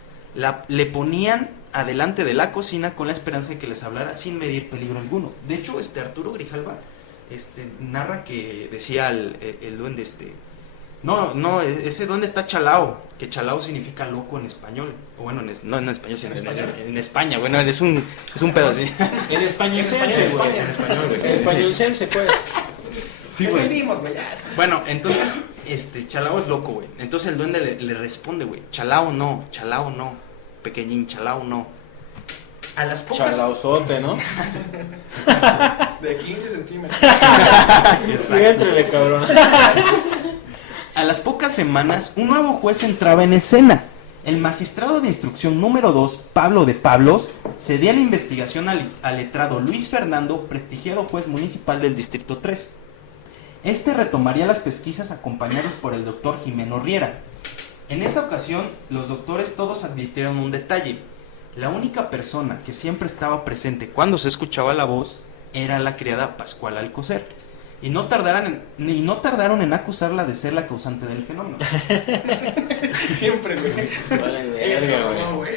Le ponían adelante de la cocina con la esperanza de que les hablara sin medir peligro alguno. De hecho, Arturo Grijalva narra que decía el duende, No, ese duende está chalao, que chalao significa loco en español. O bueno, no en español, sino en España, bueno, es un pedo así. En español sense, güey. En español, güey. En español sense, pues. Sí, güey. Entendimos, güey, ya. Bueno, entonces, chalao es loco, güey. Entonces el duende le responde, güey, chalao no, pequeñín, chalao no. A las pocas... Chalaozote, ¿no? De 15 centímetros. Sí, éntrele, cabrón. A las pocas semanas, un nuevo juez entraba en escena. El magistrado de instrucción número 2, Pablo de Pablos, cedía la investigación al letrado Luis Fernando, prestigiado juez municipal del Distrito 3. Este retomaría las pesquisas acompañados por el doctor Jimeno Riera. En esa ocasión, los doctores todos advirtieron un detalle. La única persona que siempre estaba presente cuando se escuchaba la voz era la criada Pascual Alcocer. Y no tardaron en acusarla de ser la causante del fenómeno. Siempre, güey. Ella se Verga, lo güey. robó, güey.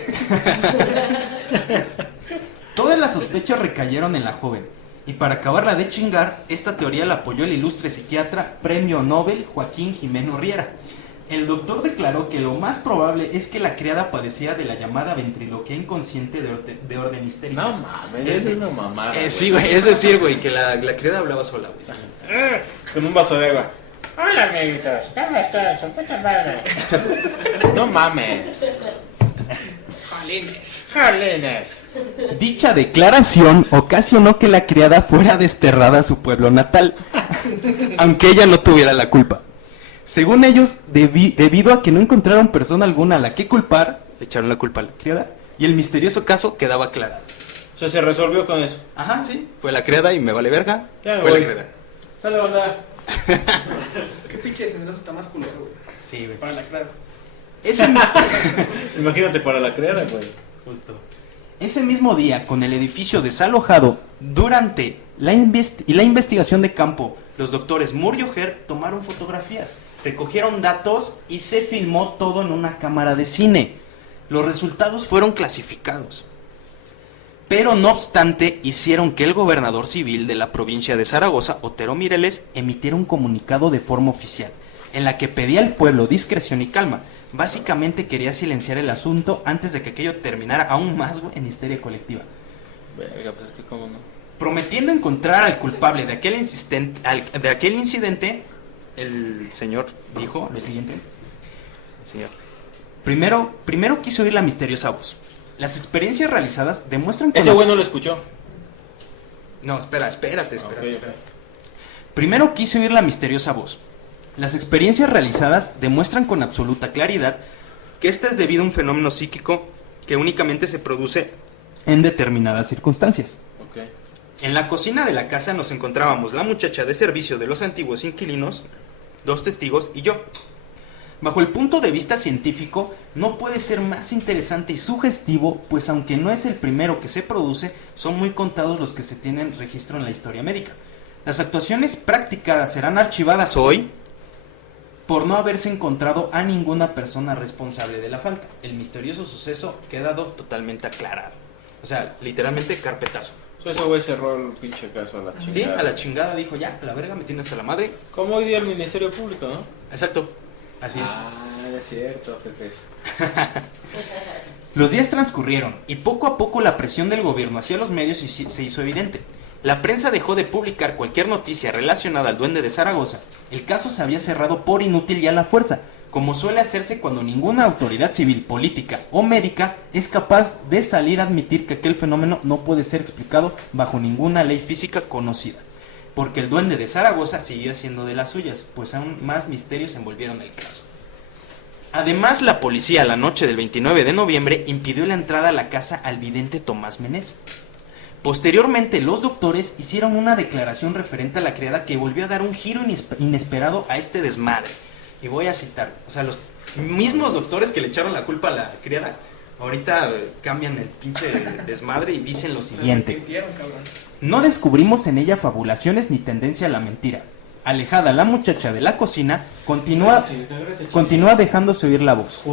Todas las sospechas recayeron en la joven. Y para acabarla de chingar, esta teoría la apoyó el ilustre psiquiatra Premio Nobel Joaquín Jimeno Riera. El doctor declaró que lo más probable es que la criada padecía de la llamada ventriloquía inconsciente de orden histérico. No mames, es una mamada. Sí, güey, es decir, güey, que la criada hablaba sola, güey. Con un vaso de agua. Hola, amiguitos. ¿Cómo están? Su puta madre. No mames. Jalines. Jolines. Dicha declaración ocasionó que la criada fuera desterrada a su pueblo natal, aunque ella no tuviera la culpa. Según ellos, debido a que no encontraron persona alguna a la que culpar, le echaron la culpa a la criada y el misterioso caso quedaba claro. O sea, se resolvió con eso. Ajá, sí, fue la criada y me vale verga. Ya me Fue voy. la criada. Sale, banda. Qué pinche descendencia está más culoso, güey. Sí, güey. Para la clara. Imagínate para la criada, güey. Justo. Ese mismo día, con el edificio desalojado, durante la investigación de campo, los doctores Moore y O'Hare tomaron fotografías, recogieron datos y se filmó todo en una cámara de cine. Los resultados fueron clasificados. Pero no obstante, hicieron que el gobernador civil de la provincia de Zaragoza, Otero Mireles, emitiera un comunicado de forma oficial, en la que pedía al pueblo discreción y calma. Básicamente quería silenciar el asunto antes de que aquello terminara aún más, güey, en histeria colectiva. Verga, pues es que cómo no. Prometiendo encontrar al culpable de aquel incidente, el señor dijo lo siguiente. El señor. Primero quiso oír la misteriosa voz. Las experiencias realizadas demuestran que... Ese güey no lo escuchó. No, espérate. Ok. Primero quise oír la misteriosa voz. Las experiencias realizadas demuestran con absoluta claridad que esta es debido a un fenómeno psíquico que únicamente se produce en determinadas circunstancias. Ok. En la cocina de la casa nos encontrábamos la muchacha de servicio de los antiguos inquilinos, 2 testigos y yo. Bajo el punto de vista científico, no puede ser más interesante y sugestivo, pues aunque no es el primero que se produce, son muy contados los que se tienen registro en la historia médica. Las actuaciones practicadas serán archivadas hoy por no haberse encontrado a ninguna persona responsable de la falta. El misterioso suceso ha quedado totalmente aclarado. O sea, literalmente carpetazo. Ese güey cerró el pinche caso a la chingada. Sí, a la chingada dijo, ya, a la verga, me tiene hasta la madre. Como hoy día el Ministerio Público, ¿no? Exacto, así es. Ah, es cierto, jefes. Los días transcurrieron y poco a poco la presión del gobierno hacia los medios se hizo evidente. La prensa dejó de publicar cualquier noticia relacionada al duende de Zaragoza. El caso se había cerrado por inútil y a la fuerza, como suele hacerse cuando ninguna autoridad civil, política o médica es capaz de salir a admitir que aquel fenómeno no puede ser explicado bajo ninguna ley física conocida. Porque el duende de Zaragoza siguió haciendo de las suyas, pues aún más misterios envolvieron el caso. Además, la policía la noche del 29 de noviembre impidió la entrada a la casa al vidente Tomás Menés. Posteriormente, los doctores hicieron una declaración referente a la criada que volvió a dar un giro inesperado a este desmadre. Y voy a citar, o sea, los mismos doctores que le echaron la culpa a la criada, ahorita cambian el pinche desmadre y dicen lo siguiente. Mintieron, cabrón. No descubrimos en ella fabulaciones ni tendencia a la mentira. Alejada la muchacha de la cocina, continúa dejándose oír la voz.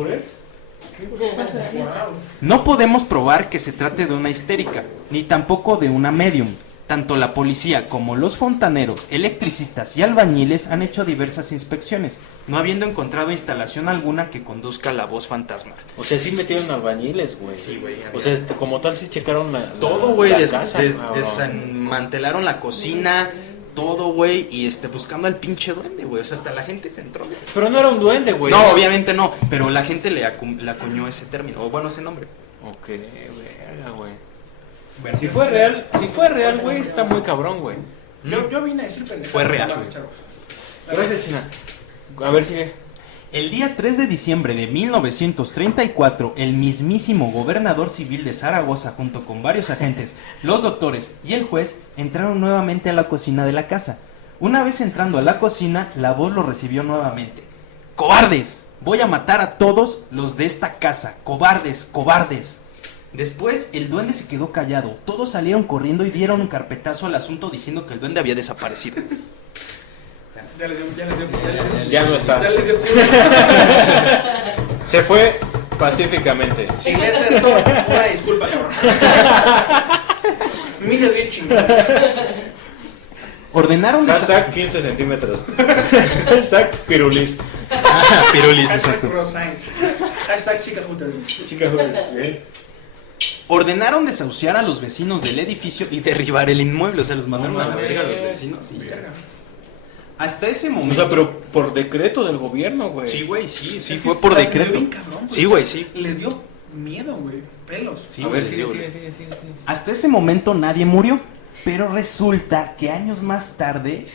No podemos probar que se trate de una histérica, ni tampoco de una medium. Tanto la policía como los fontaneros, electricistas y albañiles han hecho diversas inspecciones, no habiendo encontrado instalación alguna que conduzca a la voz fantasmal. O sea, sí metieron albañiles, güey. Sí, güey. O sea, como tal sí checaron Todo, güey, la casa, cabrón. desmantelaron la cocina, todo, güey, y buscando al pinche duende, güey. O sea, hasta la gente se entró. Pero no era un duende, güey. No, obviamente no, pero la gente le acuñó ese término, o bueno, ese nombre. Ok, verga, güey. Bueno, Si fue real, güey, está muy cabrón, güey. Yo vine a decir pendejadas. Fue real, Hola, güey. chavos. Gracias, China. A ver, sigue. El día 3 de diciembre de 1934, el mismísimo gobernador civil de Zaragoza, junto con varios agentes, los doctores y el juez, entraron nuevamente a la cocina de la casa. Una vez entrando a la cocina, la voz lo recibió nuevamente. ¡Cobardes! Voy a matar a todos los de esta casa. ¡Cobardes! ¡Cobardes! Después, el duende se quedó callado. Todos salieron corriendo y dieron un carpetazo al asunto diciendo que el duende había desaparecido. Ya no está. Ya les dio Se fue pacíficamente. Si lees esto, una disculpa, cabrón. Mi hija es bien chingada. Ordenaron Hashtag 15 centímetros. Hashtag pirulis. Pirulis, Hashtag exacto. Pro Science. Hashtag chica Hooters. Chica, güey. Ordenaron desahuciar a los vecinos del edificio y derribar el inmueble. O sea, los mandaron No a la mames. verga a los vecinos. Sí. Verga. Hasta ese O momento. sea, pero por decreto del gobierno, güey. Sí, güey, sí, Es que fue por les dio decreto. bien cabrón, güey. Sí, güey, sí. Les dio miedo, güey. Pelos. Sí, A güey, ver, les sigue, dio, sigue, güey. sigue. Hasta ese momento nadie murió. Pero resulta que años más tarde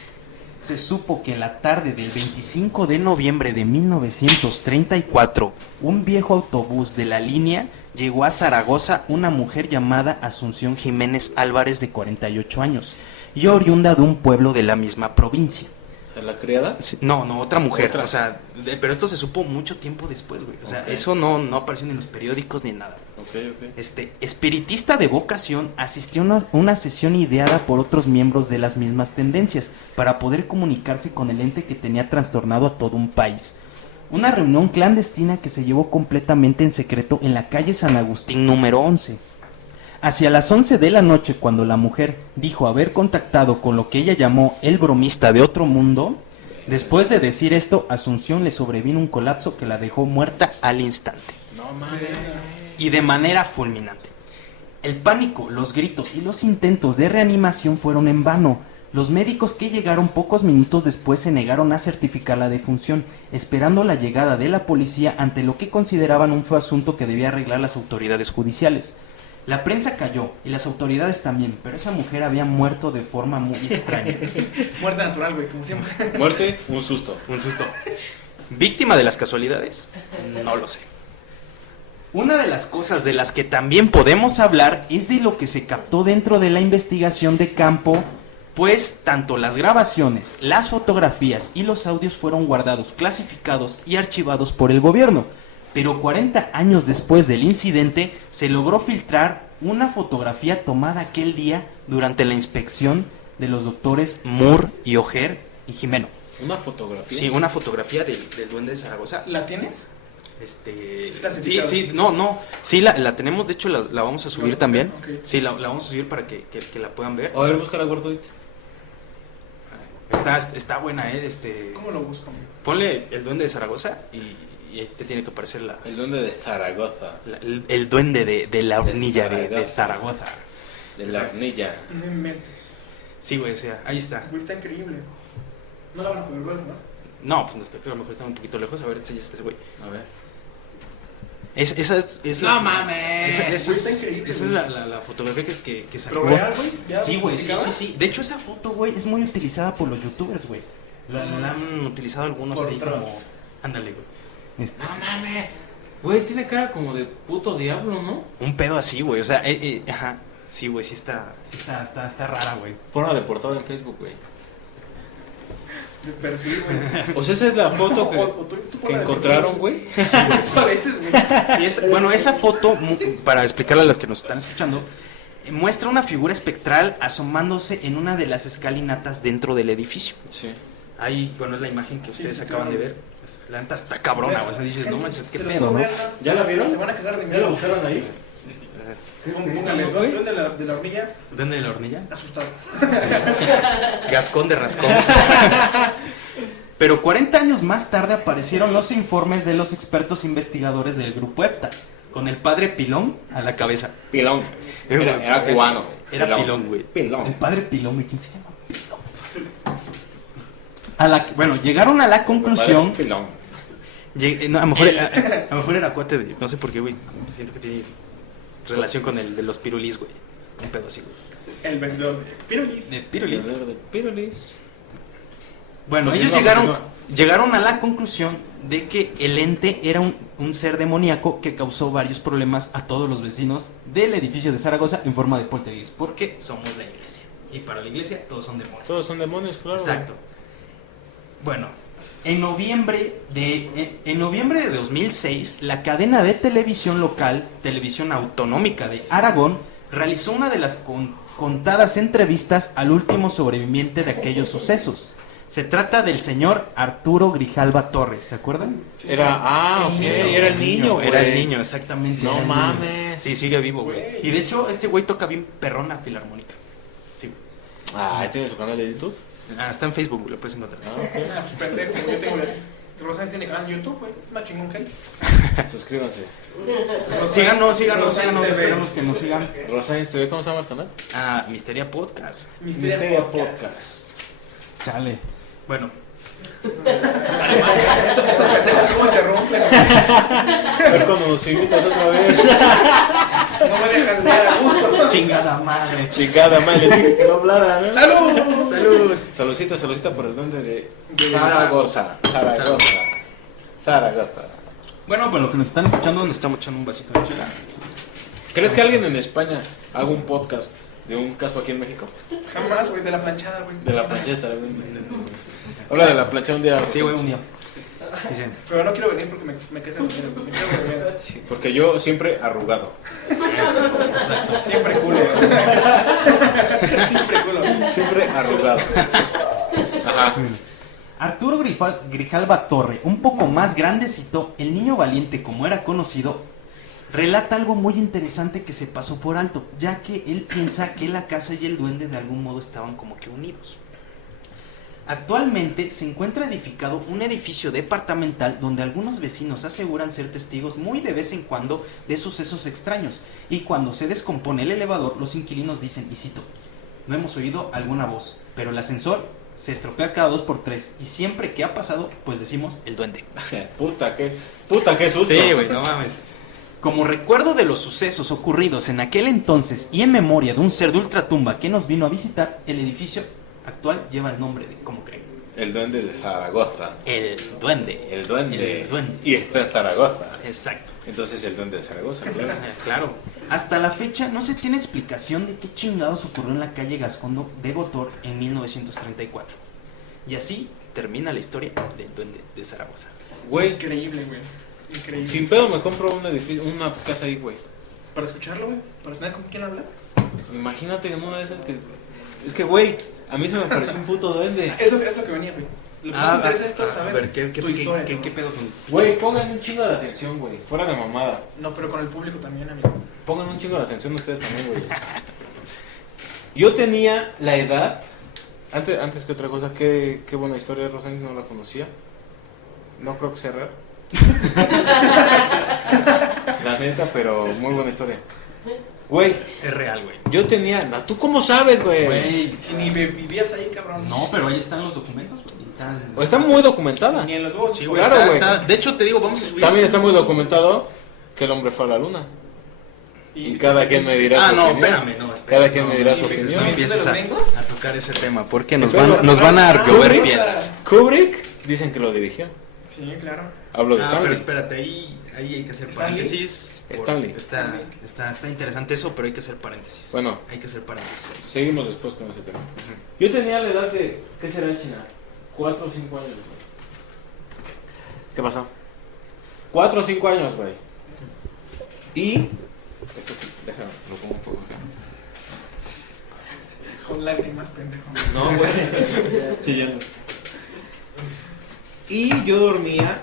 se supo que en la tarde del 25 de noviembre de 1934, un viejo autobús de la línea llegó a Zaragoza una mujer llamada Asunción Jiménez Álvarez de 48 años y oriunda de un pueblo de la misma provincia. ¿La criada? Sí, no, otra mujer. Otra. O sea, pero esto se supo mucho tiempo después, güey. O sea, Ok. eso no apareció ni en los periódicos ni en nada. Ok. Espiritista de vocación, asistió a una sesión ideada por otros miembros de las mismas tendencias para poder comunicarse con el ente que tenía trastornado a todo un país. Una reunión clandestina que se llevó completamente en secreto en la calle San Agustín número 11. Hacia las 11 de la noche, cuando la mujer dijo haber contactado con lo que ella llamó el bromista de otro mundo, después de decir esto, a Asunción le sobrevino un colapso que la dejó muerta al instante. No mames. Y de manera fulminante. El pánico, los gritos y los intentos de reanimación fueron en vano. Los médicos que llegaron pocos minutos después se negaron a certificar la defunción, esperando la llegada de la policía ante lo que consideraban un feo asunto que debía arreglar las autoridades judiciales. La prensa cayó y las autoridades también, pero esa mujer había muerto de forma muy extraña. Muerte natural, güey, como siempre. Muerte, un susto. Un susto. ¿Víctima de las casualidades? No lo sé. Una de las cosas de las que también podemos hablar es de lo que se captó dentro de la investigación de campo, pues tanto las grabaciones, las fotografías y los audios fueron guardados, clasificados y archivados por el gobierno. Pero 40 años después del incidente se logró filtrar una fotografía tomada aquel día durante la inspección de los doctores Moore y Ojer y Jimeno. ¿Una fotografía? Sí, una fotografía del duende de Zaragoza. ¿La tienes? ¿Es Sí, clasificado? sí, la tenemos, de hecho la vamos a subir ¿Vas a también. hacer? Ok. Sí, la vamos a subir para que la puedan ver. A ver, búscala, gordito. Está buena, ¿Cómo lo busco, amigo? ponle el duende de Zaragoza y ahí te tiene que aparecer El duende de Zaragoza. el duende de la hornilla de Zaragoza. Zaragoza. De la hornilla. No inventes. Sí, güey, o sea, ahí está. Güey, está increíble. No la van a poder ver, ¿no? No, pues no está, creo que a lo mejor está un poquito lejos. A ver, enseñas ese güey. A ver. Esa es No la, mames, Esa güey, es, está increíble, esa es güey. la fotografía que sacó. ¿Pero real, güey? ¿Ya Sí, güey, sí, publicada? sí. De hecho, esa foto, güey, es muy utilizada por los youtubers, güey. La han utilizado algunos Por ahí otros. como... Ándale, güey. No mames. Güey, tiene cara como de puto diablo, ¿no? Un pedo así, güey. O sea, ajá. Sí, güey, sí está rara, güey. Ponla de portada en Facebook, güey. De perfil, güey. O sea, esa es la foto O tú que ponla de encontraron, güey. Pareces, güey. Sí, bueno, esa foto, para explicarle a los que nos están escuchando, muestra una figura espectral asomándose en una de las escalinatas dentro del edificio. Sí. Ahí, bueno, es la imagen que ustedes sí, acaban claro. de ver. La neta está cabrona, o sea, dices, no manches, qué Se los pedo, puedo ¿no? ver, ¿Ya la vieron? Se van a cagar de ¿Ya la miedo. buscaron ahí? Póngale, duende de la hornilla, ¿Duende de la hornilla? asustado. Gascón de rascón. Pero 40 años más tarde aparecieron los informes de los expertos investigadores del grupo EPTA, con el padre Pilón a la cabeza. Pilón. Era cubano. Era Pilón, güey. Pilón. El padre Pilón, güey. ¿Quién se llama Pilón? Bueno, llegaron a la conclusión. Pilón. No, a lo mejor era cuate de. No sé por qué, güey. Siento que tiene relación con el de los pirulis, güey. Un pedo así, güey. El vendedor de pirulis. De pirulis. Pirulis. Bueno, Continúa, ellos continúa. llegaron a la conclusión de que el ente era un ser demoníaco que causó varios problemas a todos los vecinos del edificio de Zaragoza en forma de poltergeist, porque somos la iglesia. Y para la iglesia todos son demonios. Todos son demonios, claro. Exacto. Bueno, en noviembre de 2006, la cadena de televisión local, Televisión Autonómica de Aragón, realizó una de las contadas entrevistas al último sobreviviente de aquellos sucesos. Se trata del señor Arturo Grijalva Torre, ¿se acuerdan? Era el niño, güey. Era el niño, exactamente. No era el mames. niño. Sí, sigue vivo, güey. Y de hecho, este güey toca bien perrona filarmónica. Sí. Ah, ¿tiene su canal de YouTube? Está en Facebook, lo puedes encontrar. Ah, pues pendejo, yo tengo. Rosa tiene canal en YouTube, güey. Es una chingón que hay. Suscríbanse. Síganos, Rosa TV. esperamos que nos sigan. Rosains TV, ¿cómo se llama el canal? Misteria Podcast. Misteria Podcast. Chale. Bueno, Estos pendejos, ¿cómo interrumpen? A ver cuando nos invitas otra vez. No me dejan leer a gusto. chingada madre. Chingada, madre, le dije que no hablara, ¿no? ¡Salud! Salud. Saludcita por el duende de Zaragoza. Zaragoza. Bueno, pues lo que nos están escuchando, nos estamos echando un vasito de chela. ¿Crees que alguien en España haga un podcast de un caso aquí en México? Jamás, güey, de la planchada, güey. De la plancha estará bien. Habla de la plancha un día. Sí, güey, un día. Dicen. Pero no quiero venir porque me queja el dinero, güey. Me quejo de dinero. Sí, porque yo siempre arrugado. Siempre culo. Siempre culo. Siempre arrugado. Ajá. Arturo Grijalva Torre, un poco más grandecito, el niño valiente como era conocido, relata algo muy interesante que se pasó por alto, ya que él piensa que la casa y el duende de algún modo estaban como que unidos. Actualmente se encuentra edificado un edificio departamental donde algunos vecinos aseguran ser testigos muy de vez en cuando de sucesos extraños, y cuando se descompone el elevador los inquilinos dicen, y cito, no hemos oído alguna voz, pero el ascensor se estropea cada 2x3 y siempre que ha pasado pues decimos el duende. Puta, qué susto. Sí, güey, no mames. Como recuerdo de los sucesos ocurridos en aquel entonces y en memoria de un ser de ultratumba que nos vino a visitar, el edificio actual lleva el nombre de, ¿cómo creen? El duende de Zaragoza. El duende. El duende. El duende. Y está en Zaragoza. Exacto. Entonces el duende de Zaragoza, claro. Claro. Hasta la fecha no se tiene explicación de qué chingados ocurrió en la calle Gascondo de Gotor en 1934. Y así termina la historia del duende de Zaragoza. Güey, Increíble, güey. Increíble. sin pedo me compro un edificio, una casa ahí, güey. Para escucharlo, güey. Para tener con quién hablar. Imagínate en una de esas que... Es que, güey, a mí se me pareció un puto duende. Es lo que venía, güey. Lo que más interesa es saber ¿qué tu historia. ¿qué pedo con...? Güey, pongan un chingo de atención, güey. Fuera de mamada. No, pero con el público también, amigo. Pongan un chingo de atención ustedes también, güey. Yo tenía la edad... Antes que otra cosa, qué buena historia, Rosario, no la conocía. No creo que sea real. La neta, pero muy buena historia. Güey, Es real, güey. yo tenía... ¿Tú cómo sabes, güey? Güey. Si ni vivías ahí, cabrón. No, pero ahí están los documentos, güey. Está muy documentada. Ni en los huevos. Sí, güey, Claro, güey. De hecho, te digo, vamos a subir. También está muy documentado que el hombre fue a la luna. Y cada quien me dirá su no, opinión. espérame, no, espérame. Cada quien me dirá su no, opinión. no, Empieces ¿De los gringos? a tocar ese tema, porque nos Espera, van a llover ¿Kubrick? piedras. Kubrick, dicen que lo dirigió. Sí, claro. Hablo de Pero Stanley. espérate, ahí hay que hacer ¿Stanley? paréntesis. Stanley. Está interesante eso, pero hay que hacer paréntesis. Bueno, Hay que hacer paréntesis. seguimos después con ese tema. Yo tenía la edad de... ¿Qué será en China? 4 o 5 años, güey. ¿Qué pasó? 4 o 5 años, güey. Y... Esto sí, déjame, lo pongo un poco. Con lágrimas, pendejo. No, güey. Chillando. Y yo dormía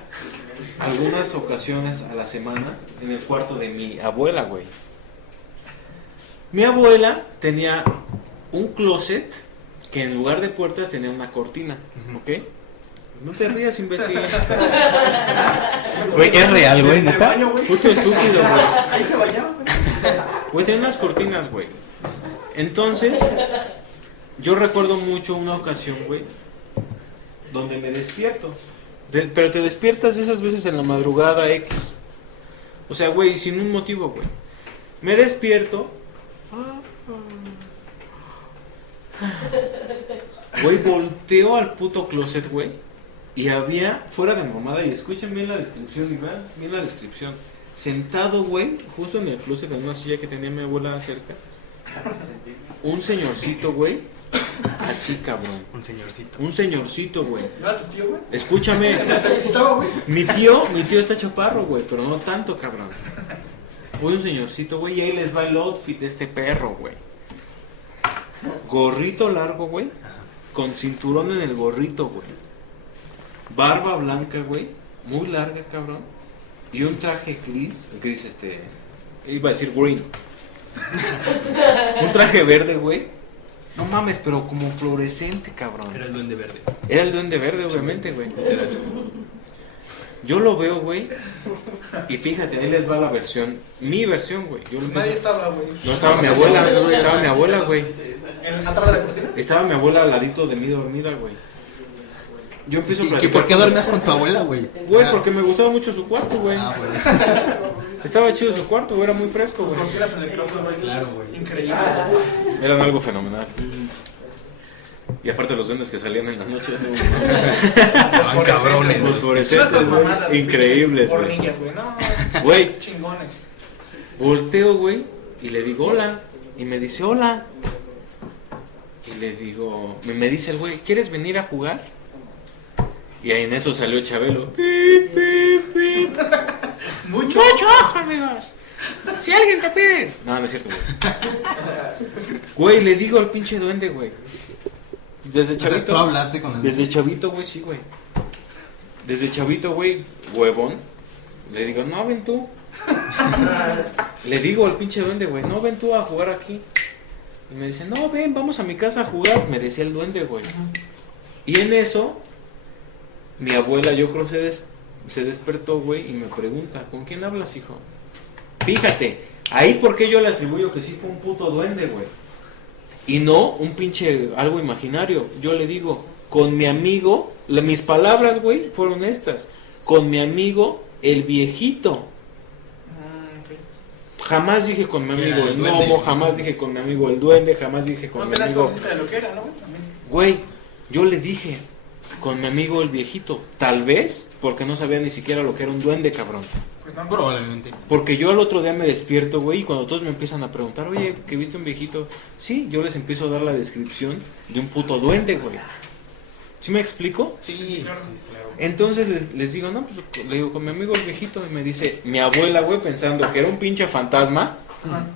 algunas ocasiones a la semana en el cuarto de mi abuela, güey. Mi abuela tenía un closet que en lugar de puertas tenía una cortina, ¿ok? No te rías, imbécil. Güey, es real, güey, De neta. baño, güey. Puto estúpido, güey. Ahí se bañaba, güey. Güey, tenía unas cortinas, güey. Entonces, yo recuerdo mucho una ocasión, güey, donde me despierto. Pero te despiertas esas veces en la madrugada X. O sea, güey, sin un motivo, güey. Me despierto. Güey, volteo al puto closet, güey. Y había, fuera de mamada, y escuchen bien la descripción, y vean bien la descripción. Sentado, güey, justo en el closet, en una silla que tenía mi abuela cerca. Un señorcito, güey. Así, cabrón. Un señorcito. Un señorcito, güey. ¿No era tu tío, güey? Escúchame. ¿Te visitaba, güey? Mi tío está chaparro, güey, pero no tanto, cabrón. Güey, un señorcito, güey, y ahí les va el outfit de este perro, güey. Gorrito largo, güey. Con cinturón en el gorrito, güey. Barba blanca, güey. Muy larga, cabrón. Y un traje gris. Iba a decir green. Un traje verde, güey. No mames, pero como fluorescente, cabrón. Era el duende verde. Era el duende verde, obviamente, güey. Yo lo veo, güey. Y fíjate, ahí les va la versión. Mi versión, güey. Nadie estaba, güey. No estaba mi abuela, estaba mi abuela, güey. ¿Atrás de la cortina? Estaba mi abuela al ladito de mí dormida, güey. Yo empiezo a ¿Y platicar. por qué con dormías con tu abuela, güey? Güey, porque me gustaba mucho su cuarto, güey. Ah, güey. Estaba chido su cuarto, güey, era muy fresco, Sus güey. cortinas en el closet, güey. Claro, güey. Increíble. Eran algo fenomenal. Y aparte los duendes que salían en la noche, Estaban cabrones. fosforescentes, güey, increíbles, güey. Hornillas, güey. No, Güey, chingones. volteo, güey, y le digo hola. Y me dice hola. Y le digo, me dice el güey, ¿quieres venir a jugar? Y ahí en eso salió Chabelo. Pip, pip, pip. Mucho ojo, amigos. Si alguien te pide. No, no es cierto, güey. Güey, le digo al pinche duende, güey. Desde O sea, chavito. tú hablaste con él. Desde chavito, güey, sí, güey. Desde chavito, güey, huevón. Le digo, no, ven tú. Le digo al pinche duende, güey, no, ven tú a jugar aquí. Y me dice, no, ven, vamos a mi casa a jugar. Me decía el duende, güey. Y en eso, mi abuela, yo creo, se despertó, güey, y me pregunta, ¿con quién hablas, hijo? Fíjate, ahí por qué yo le atribuyo que sí fue un puto duende, güey. Y no un pinche algo imaginario. Yo le digo, con mi amigo, mis palabras, güey, fueron estas. Con mi amigo, el viejito. Jamás dije con mi amigo el gnomo, jamás dije con mi amigo el duende, jamás dije con No mi te las amigo... conociste de lo que era, ¿no, güey? También. Güey, yo le dije con mi amigo el viejito. Tal vez porque no sabía ni siquiera lo que era un duende, cabrón. Pues no, Probablemente. Porque yo al otro día me despierto, güey, y cuando todos me empiezan a preguntar, oye, ¿que viste un viejito? Sí, yo les empiezo a dar la descripción de un puto duende, güey. ¿Sí me explico? Sí, claro. Entonces les digo, no, pues le digo con mi amigo el viejito, y me dice, mi abuela, güey, pensando que era un pinche fantasma,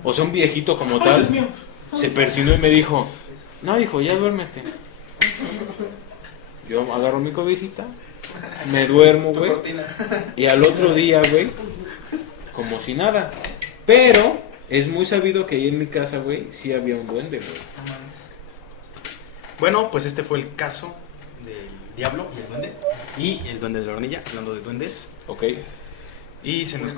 o sea, un viejito como Ay, tal, Dios mío. se persinó y me dijo, no, hijo, ya duérmete. Yo agarro mi cobijita, me duermo, Tu güey, cortina. y al otro día, güey, como si nada. Pero es muy sabido que ahí en mi casa, güey, sí había un duende, güey. No mames. Bueno, pues este fue el caso del diablo y el duende. Y el duende de la hornilla, hablando de duendes. Ok. Y se nos...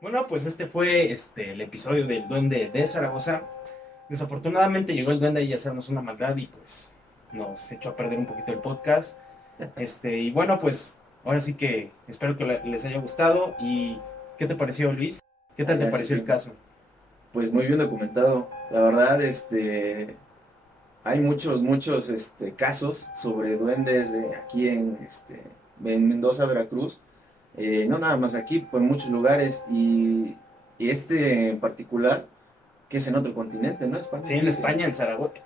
Bueno, pues este fue el episodio del duende de Zaragoza. Desafortunadamente llegó el duende y a hacernos una maldad y pues nos echó a perder un poquito el podcast. Y bueno, pues ahora sí que espero que les haya gustado. ¿Y qué te pareció, Luis? ¿Qué tal te Gracias, pareció el sí. caso? Pues muy bien documentado. La verdad, hay muchos casos sobre duendes aquí en Mendoza, Veracruz. No nada más aquí, por muchos lugares. Y este en particular, que es en otro continente, ¿no? España. Sí, en España, en Zaragoza.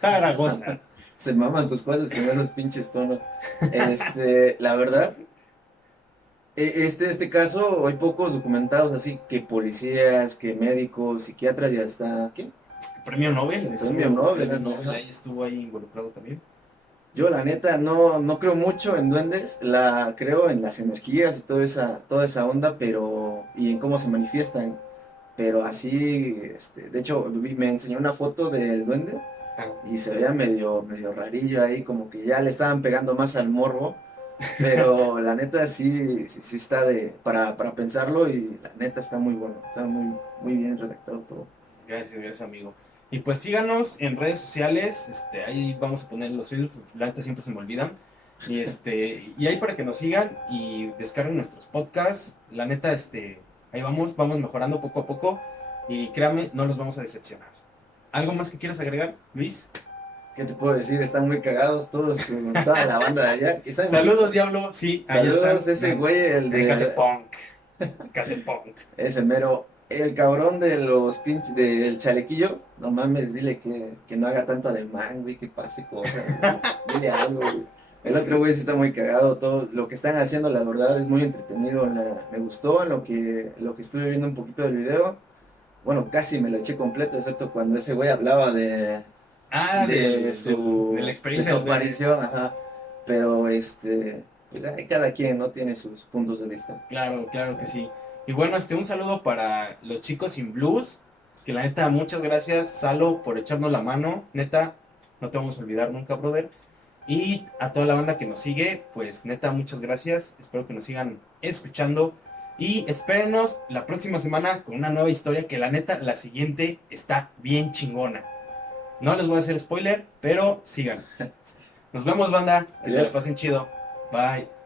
Zaragoza. Se maman tus cuates con esos pinches tonos. La verdad, este caso hay pocos documentados, así que policías, que médicos, psiquiatras, ya está. ¿Qué? Premio Nobel. Premio Nobel, Premio ¿no? Nobel, ahí estuvo ahí involucrado también. Yo la neta no creo mucho en duendes, creo en las energías y toda esa onda, pero y en cómo se manifiestan. Pero así, de hecho, me enseñó una foto del duende y se veía medio rarillo ahí, como que ya le estaban pegando más al morbo. Pero la neta sí está para pensarlo y la neta está muy bueno, está muy bien redactado todo. Gracias, amigo. Y pues síganos en redes sociales, ahí vamos a poner los Facebook, porque la neta siempre se me olvidan. Y ahí para que nos sigan y descarguen nuestros podcasts. La neta, ahí vamos mejorando poco a poco. Y créanme, no los vamos a decepcionar. ¿Algo más que quieras agregar, Luis? ¿Qué te puedo decir? Están muy cagados todos, con toda la banda de allá. Saludos, Diablo. Sí, ahí Saludos, está. ese güey, el de... Catepunk. Ese mero. El cabrón de los pinches, del chalequillo, no mames, dile que no haga tanto alemán, güey, que pase cosas, güey. Dile algo, güey. El otro güey sí está muy cagado, todo lo que están haciendo, la verdad, es muy entretenido, me gustó lo que estuve viendo un poquito del video. Bueno, casi me lo eché completo, excepto cuando ese güey hablaba de de la experiencia de su aparición, ajá. Pero pues ahí cada quien no tiene sus puntos de vista. Claro que sí. Y bueno, un saludo para los chicos sin blues, que la neta, muchas gracias, Salo, por echarnos la mano, neta, no te vamos a olvidar nunca, brother. Y a toda la banda que nos sigue, pues neta, muchas gracias, espero que nos sigan escuchando. Y espérenos la próxima semana con una nueva historia que la neta, la siguiente está bien chingona. No les voy a hacer spoiler, pero síganos. Nos vemos, banda, que se la pasen chido. Bye.